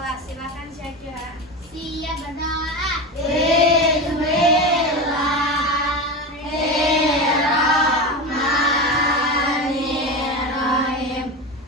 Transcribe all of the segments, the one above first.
kelas. Silakan Syakira. Siap berdoa. Bismillahirrahmanirrahim.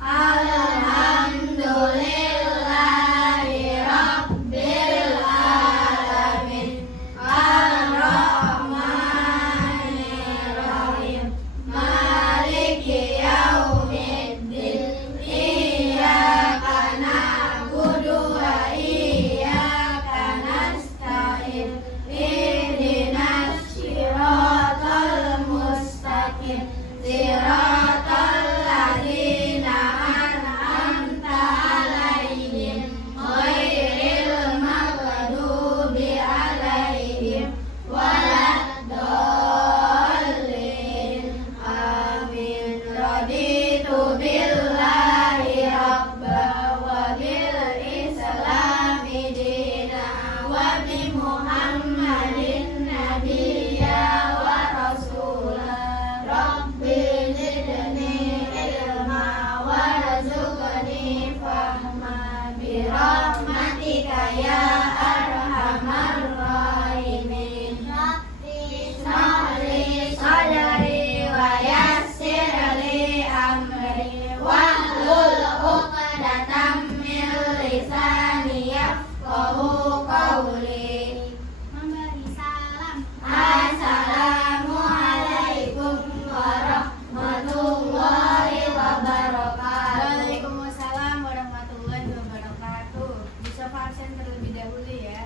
Alhamdulillahi rabbil alamin. Ar-Rahmanirrahim. Maliki yaumiddin. Iyyaka na'budu wa iyyaka nasta'in. Ihdinas siratal mustaqim. Siratal ladzina an'amta 'alaihim ghairil maghdubi 'alaihim waladdallin. Amin. Raditu billahi rabba wa bil islami dina wa bi Muhammadin nabiyya wa rasula. Rabbi zidni ilma warzuqni fahma bi rahmatika ya arhamar rahimin. Rabbi ishrah li sadri wa yassir li amri wahlul 'uqdatam min lisani yafqahu qawli. Memberi salam. Assalamualaikum warahmatullahi wabarakatuh. Waalaikumsalam warahmatullahi wabarakatuh. Bisa absen terlebih dahulu ya.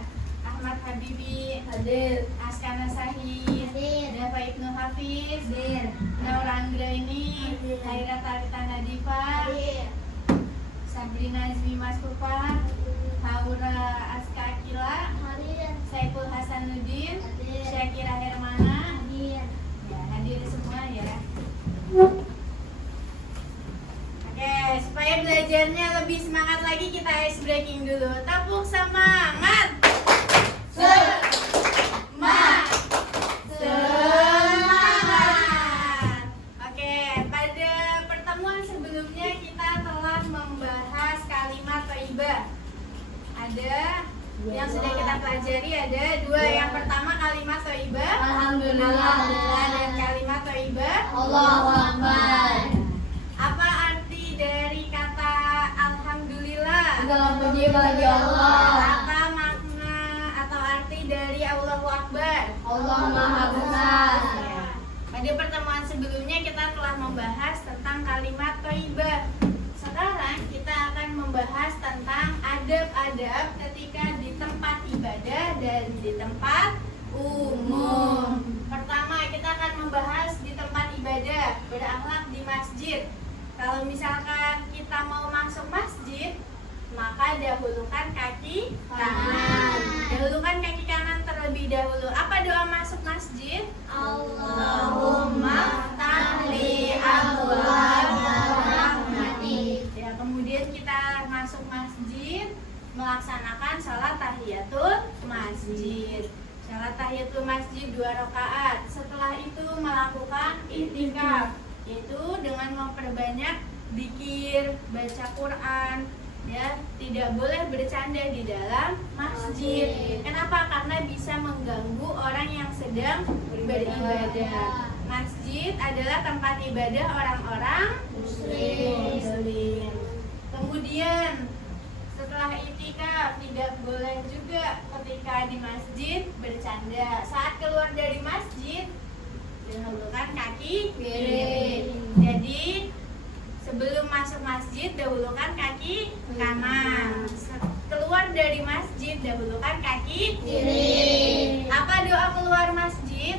Ahmad Habibi Hadir. Askana Sahih Hadir. Dafa Ibnu Hafiz Hadir. Naura Anggraini Hadir. Haira Talita Nadifa Hadir. Sabrina Azmi Maskufa Haura Aska Akila Hadir. Saiful Hasanuddin Hadir. Syakira Hermana. Hadir. Ya, hadir semua ya. Oke, supaya belajarnya lebih semangat lagi kita ice breaking dulu. Tepuk semangat. Semangat. Semangat. Oke, pada pertemuan sebelumnya kita telah membahas kalimat thayyibah. Ada yang sudah kita pelajari, ada dua. Yang pertama kalimat thayyibah Alhamdulillah. dan kalimat thayyibah Allahu Akbar. Apa arti dari kata alhamdulillah? Segala puji bagi Allah. Apa makna atau arti dari Allahu Akbar? Allah Maha Besar. Ya. Pada pertemuan sebelumnya kita telah membahas tentang kalimat thayyibah. Sekarang kita akan membahas tentang adab-adab ketika di tempat ibadah dan di tempat umum. Pertama, kita akan membahas di tempat ibadah, berakhlak di masjid. Kalau misalkan kita mau masuk masjid, maka dahulukan kaki kanan. Dahulukan kaki kanan terlebih dahulu. Apa doa masuk masjid? Allahumma ftahli abwaaba rahmatik. Ya, kemudian kita masuk masjid melaksanakan salat tahiyatul masjid. Salat tahiyatul masjid 2 rakaat. Setelah itu melakukan i'tikaf, yaitu dengan memperbanyak zikir, baca Quran, ya, tidak boleh bercanda di dalam masjid. Kenapa? Karena bisa mengganggu orang yang sedang beribadah. Masjid adalah tempat ibadah orang-orang muslim. Kemudian setelah i'tikaf tidak boleh juga ketika di masjid bercanda. Saat keluar dari masjid dahulukan kaki kiri. Jadi sebelum masuk masjid dahulukan kaki kanan. Keluar dari masjid dahulukan kaki Kiri. Apa doa keluar masjid?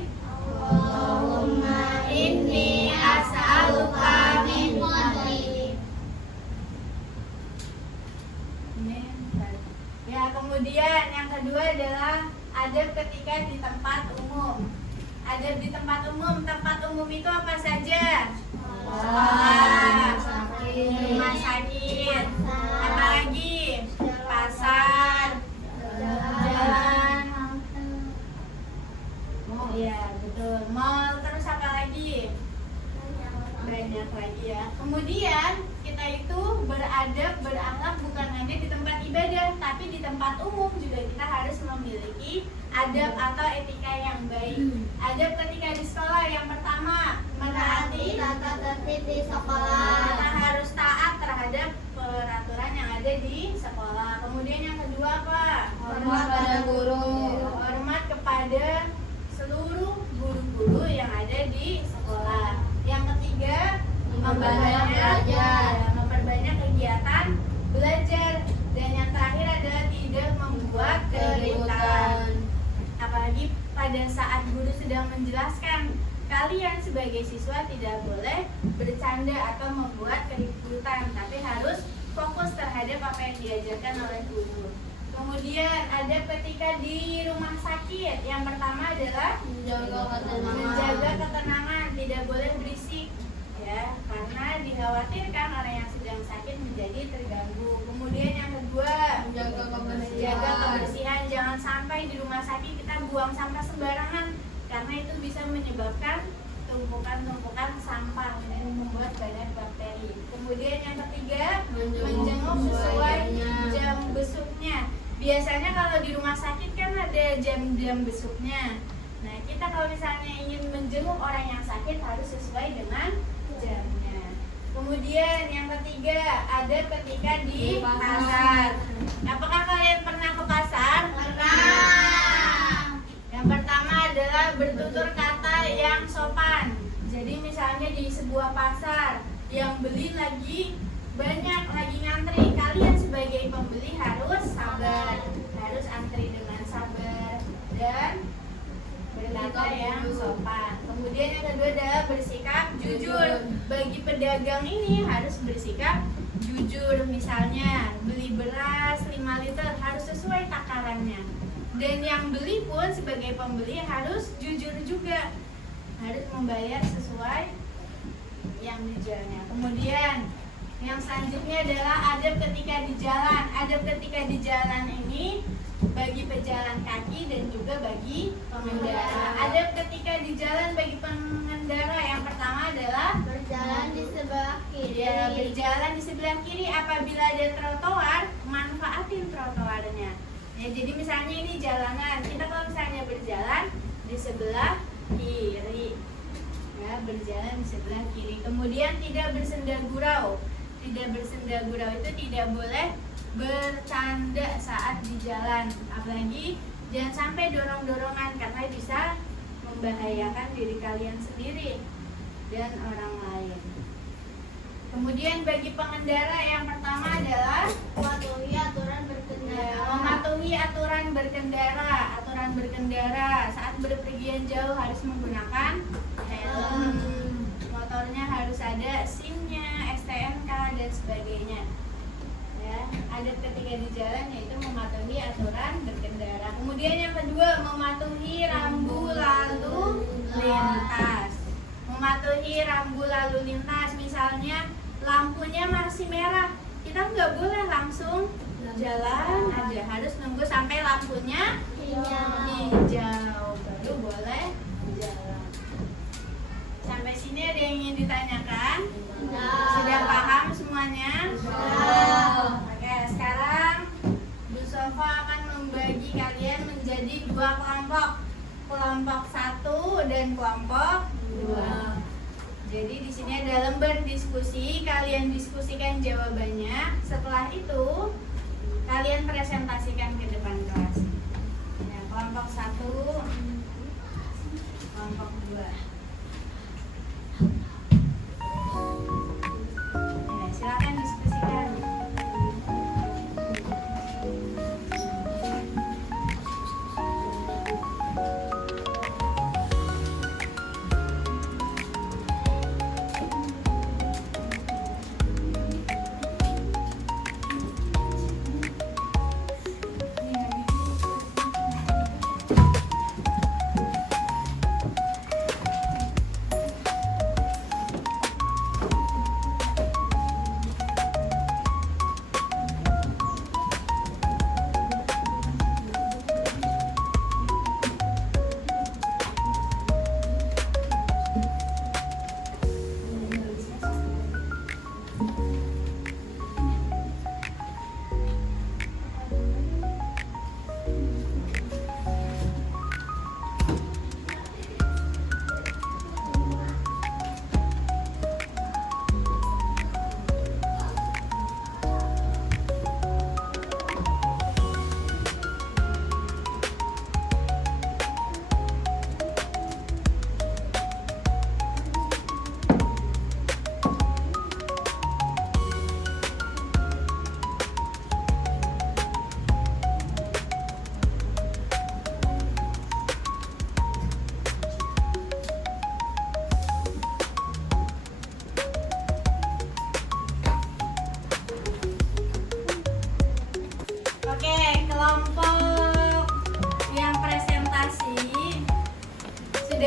Allahumma inni as'aluka min fadlik. Ya, kemudian yang kedua adalah adab ketika di tempat umum. Adab di tempat umum itu apa saja? Sekolah, rumah sakit, apa lagi? Pasar, jalan. Oh iya, betul. Mall, terus apa lagi? Banyak lagi ya. Kemudian kita itu beradab, berakhlak bukan hanya di tempat ibadah, di tempat umum juga kita harus memiliki adab atau etika yang baik. Adab ketika di sekolah yang pertama menaati tata tertib di sekolah. kita harus taat terhadap peraturan yang ada di sekolah. Kemudian yang kedua apa? Hormat pada guru. Hormat kepada seluruh guru-guru yang ada di sekolah. Yang ketiga, memperbanyak kegiatan belajar. Dan yang terakhir adalah tidak membuat keributan. Apalagi pada saat guru sedang menjelaskan, kalian sebagai siswa tidak boleh bercanda atau membuat keributan, tapi harus fokus terhadap apa yang diajarkan oleh guru. Kemudian ada ketika di rumah sakit. Yang pertama adalah menjaga ketenangan, tidak boleh berisik ya, karena dikhawatirkan orang yang sedang sakit menjadi terganggu. Kemudian yang kedua, menjaga kebersihan. Jangan sampai di rumah sakit kita buang sampah sembarangan, karena itu bisa menyebabkan tumpukan sampah dan membuat banyak bakteri. Kemudian yang ketiga, menjenguk sesuai jam besuknya. Biasanya kalau di rumah sakit kan ada jam-jam besuknya. Nah, kita kalau misalnya ingin menjenguk orang yang sakit harus sesuai dengan jamnya. Kemudian yang ketiga, ada ketika di pasar. Apakah kalian pernah ke pasar? Pernah. Yang pertama adalah bertutur kata yang sopan. Jadi misalnya di sebuah pasar yang beli lagi banyak, lagi ngantri, kalian sebagai pembeli harus sabar, harus antri dengan sabar dan berkata yang sopan. Kemudian yang kedua adalah bersikap jujur. Bagi pedagang ini harus bersikap jujur. Misalnya beli beras 5 liter harus sesuai takarannya. Dan yang beli pun sebagai pembeli harus jujur juga, harus membayar sesuai yang dijualnya. Kemudian yang selanjutnya adalah adab ketika di jalan. Adab ketika di jalan ini bagi pejalan kaki dan juga bagi pengendara. Adab ketika di jalan bagi pengendara yang pertama adalah Berjalan di sebelah kiri. ya, berjalan di sebelah kiri. Apabila ada trotoar, manfaatin trotoarnya. Ya, jadi misalnya ini jalanan, kita kalau misalnya berjalan di sebelah kiri, ya, berjalan di sebelah kiri. Kemudian tidak bersenda gurau. Tidak bersenda gurau itu tidak boleh bercanda saat di jalan, apalagi jangan sampai dorong-dorongan karena bisa membahayakan diri kalian sendiri dan orang lain. Kemudian bagi pengendara yang pertama adalah Mematuhi aturan berkendara. mematuhi aturan berkendara. Aturan berkendara saat berpergian jauh harus menggunakan helm. Motornya harus ada SIM-nya, STNK dan sebagainya. Ya, adab ketika di jalan yaitu mematuhi aturan berkendara. Kemudian yang kedua, mematuhi rambu lalu lintas. Mematuhi rambu lalu lintas, misalnya lampunya masih merah, kita nggak boleh langsung jalan aja, harus nunggu sampai lampunya hijau baru boleh jalan. Sampai sini ada yang ingin ditanyakan? Sudah paham semuanya? Oke, sekarang Bu Sofa akan membagi kalian menjadi 2 kelompok. Kelompok 1 dan kelompok 2. Jadi di sini ada lembar diskusi, kalian diskusikan jawabannya. Setelah itu kalian presentasikan ke depan kelas. Ya, kelompok 1, kelompok 2. Ya, silakan diskusikan.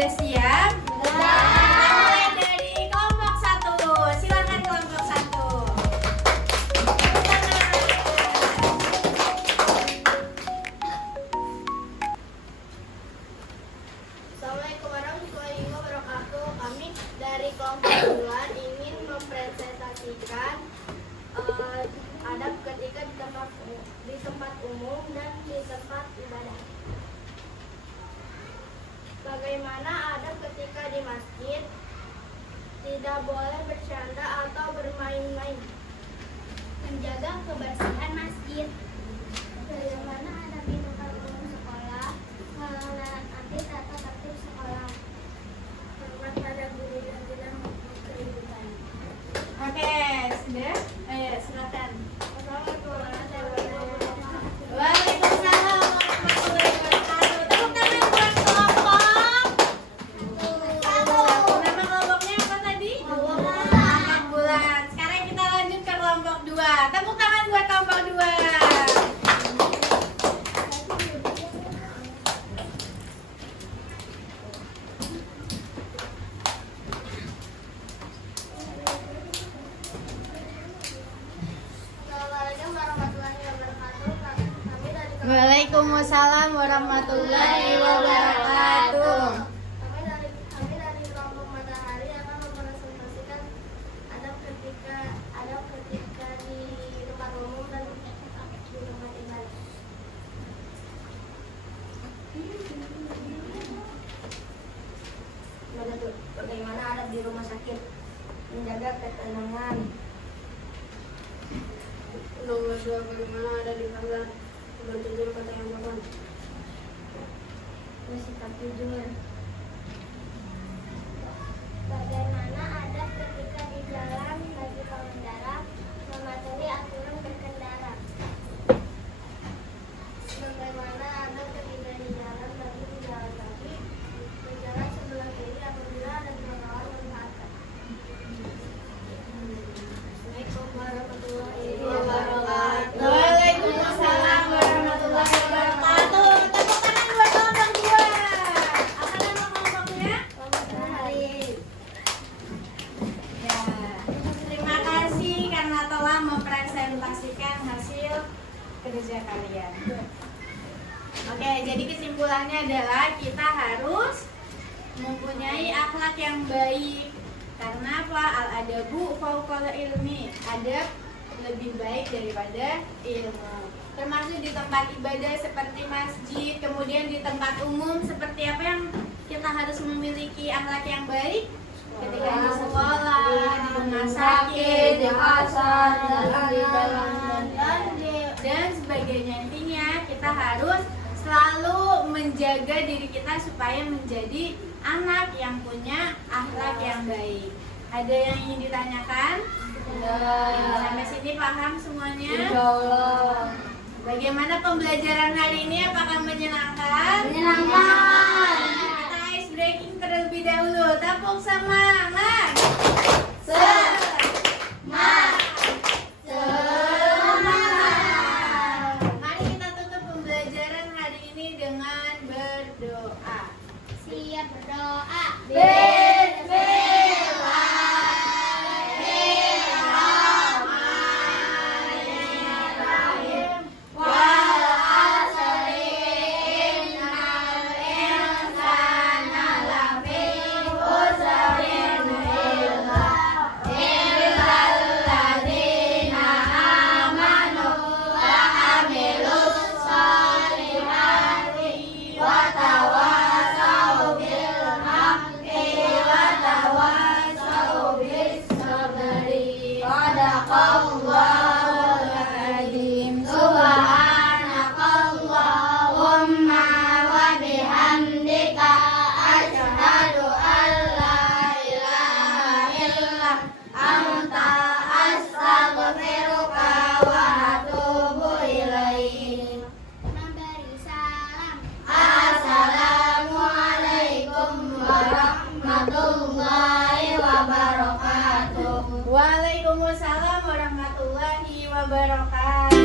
Sudah siap? Kita mulai dari kelompok 1. Silakan kelompok 1. Assalamualaikum warahmatullahi wabarakatuh. Kami dari kelompok 9 ingin mempresentasikan adab ketika di tempat umum dan di tempat ibadah. Bagaimana adab ketika di masjid? Tidak boleh bercanda atau bermain-main. Menjaga kebersihan masjid. Bagaimana adab di tempat umum sekolah? Menaati tata tertib sekolah. Hormat pada guru dan tidak membuat keributan. Oke, sudah? Ayo, silakan. Assalamualaikum warahmatullahi wabarakatuh. Waalaikumsalam warahmatullahi wabarakatuh. Tepuk tangan buat kelompok 1. Nama kelompoknya apa tadi? Kelompok bulan. Sekarang kita lanjut ke kelompok 2. Tepuk tangan buat kelompok 2. Assalamualaikum warahmatullahi wabarakatuh. Kami dari Waalaikumsalam warahmatullahi wabarakatuh. kami dari kelompok Matahari akan mempresentasikan adab ketika di tempat umum dan di tempat ibadah. Bagaimana adab di rumah sakit? Menjaga ketenangan. Nomor 2, bagaimana ada di kamar? Bertujuan kata yang bangun. Bersikap jujur. Bagaimana adab ketika di jalan bagi pengendara mematuhi aturan berkendara? Bagaimana adab ketika di jalan bagi pejalan kaki berjalan sebelah kiri apabila ada trotoar berbatas. Assalamualaikum warahmatullahi wabarakatuh. Waalaikumsalam warahmatullahi wabarakatuh. Tepuk tangan buat kelompok 2. Apa nama kelompoknya? Ya. Terima kasih karena telah mempresentasikan hasil kerja kalian. Oke, jadi kesimpulannya adalah kita harus mempunyai akhlak yang baik. Karena apa? Al-adabu fauqal ilmi. Adab lebih baik daripada ilmu. Termasuk di tempat ibadah seperti masjid, kemudian di tempat umum seperti apa yang kita harus memiliki akhlak yang baik ketika di sekolah, di rumah sakit, di pasar, di jalan dan sebagainya. Intinya kita harus selalu menjaga diri kita supaya menjadi anak yang punya akhlak yang baik. Ada yang ingin ditanyakan? Sampai sini paham semuanya? Insyaallah. Bagaimana pembelajaran hari ini? Apakah menyenangkan? Menyenangkan. Kita ice breaking terlebih dahulu. Tepuk semangat. Mari kita tutup pembelajaran hari ini dengan berdoa. Siap berdoa. Subhanakallahumma wa bihamdika asyhadu an la ilaha illa anta astaghfiruka wa atubu ilaik. Memberi salam. Assalamualaikum warahmatullahi wabarakatuh. Waalaikumsalam warahmatullahi wabarakatuh.